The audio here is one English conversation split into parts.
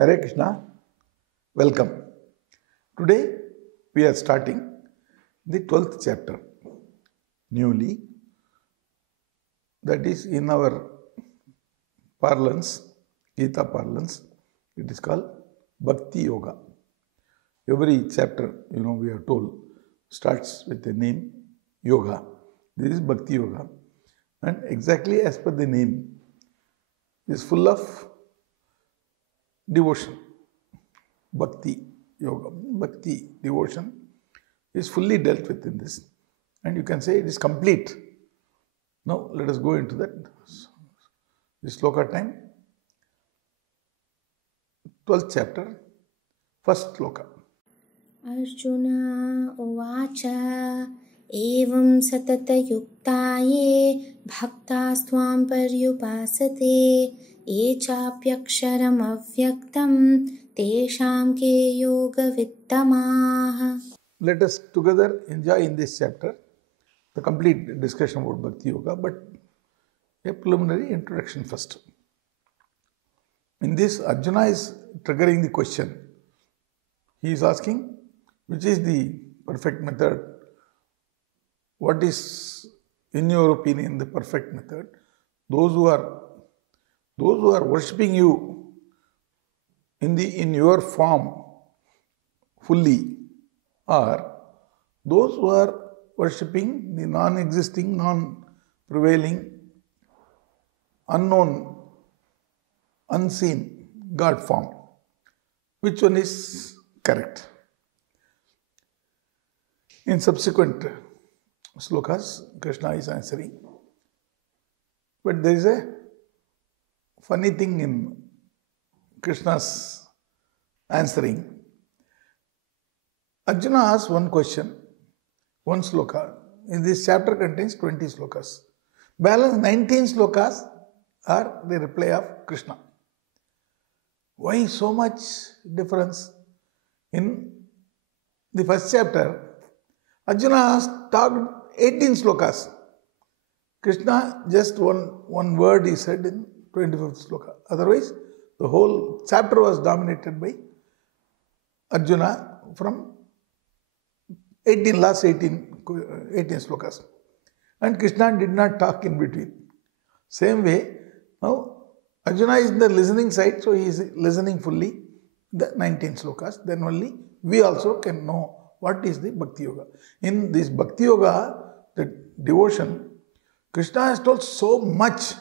Hare Krishna, welcome. Today we are starting the 12th chapter, newly, that is in our parlance, Gita parlance, it is called Bhakti Yoga. Every chapter, we are told, starts with the name Yoga. This is Bhakti Yoga, and exactly as per the name, is full of devotion. Bhakti Yoga, Bhakti, devotion is fully dealt with in this, and you can say it is complete. Now let us go into that. This sloka time, 12th chapter, first sloka. Arjuna uvacha evam satatayuktaye bhaktastvām paryupasate echapyaksharam avyaktam tesham ke yoga vittamaah. Let us together enjoy in this chapter the complete discussion about Bhakti Yoga, but a preliminary introduction first. In this, Arjuna is triggering the question. He is asking, which is the perfect method? What is, in your opinion, the perfect method? Those who are worshipping you in your form fully, or those who are worshipping the non-existing, non-prevailing, unknown, unseen God form. Which one is correct? In subsequent slokas, Krishna is answering. But there is a funny thing in Krishna's answering. Arjuna asks one question, one sloka. In this chapter contains 20 slokas. Balance 19 slokas are the reply of Krishna. Why so much difference? In the first chapter, Arjuna talked 18 slokas. Krishna, just one word he said in 25th sloka. Otherwise, the whole chapter was dominated by Arjuna from last 18 slokas. And Krishna did not talk in between. Same way, now Arjuna is in the listening side, so he is listening fully the 19 slokas. Then only we also can know what is the Bhakti Yoga. In this Bhakti Yoga, the devotion, Krishna has told so much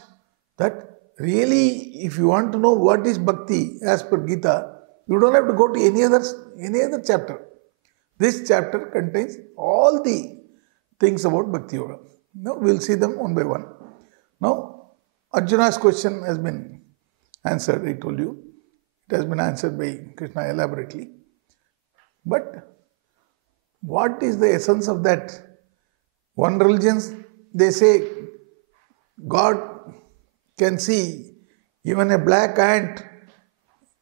that really, if you want to know what is Bhakti as per Gita, you don't have to go to any other chapter. This chapter contains all the things about Bhakti Yoga. Now we will see them one by one. Now Arjuna's question has been answered, I told you. It has been answered by Krishna elaborately. But what is the essence of that? One religion, they say God can see even a black ant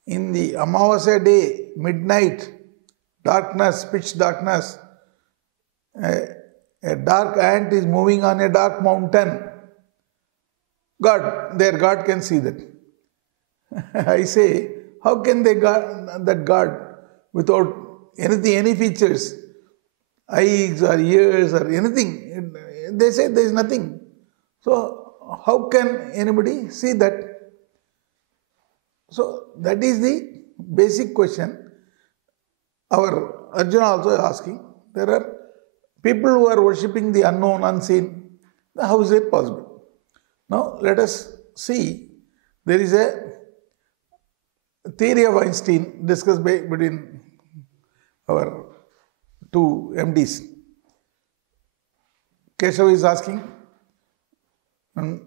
in the Amavasya day, midnight, darkness, pitch darkness. A dark ant is moving on a dark mountain. Their God can see that. I say, how can that God, without any features, eyes or ears or anything, they say there is nothing. So how can anybody see that? So that is the basic question our Arjuna also is asking. There are people who are worshipping the unknown, unseen. How is it possible? Now let us see. There is a theory of Einstein discussed between our two MDs. Keshav is asking, and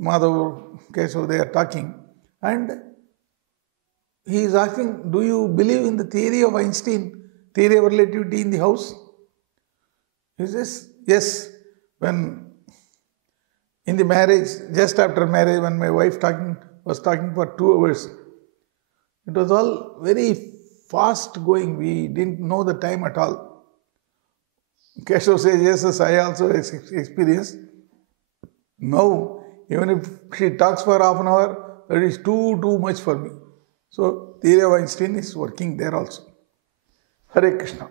Madhav, Keshav, they are talking, and he is asking, do you believe in the theory of Einstein, theory of relativity in the house? He says, yes. When in the marriage, just after marriage, when my wife was talking for 2 hours, it was all very fast going. We didn't know the time at all. Keshav says, yes, I also experienced. Now, even if she talks for half an hour, that is too much for me. So Theeravada Weinstein is working there also. Hare Krishna.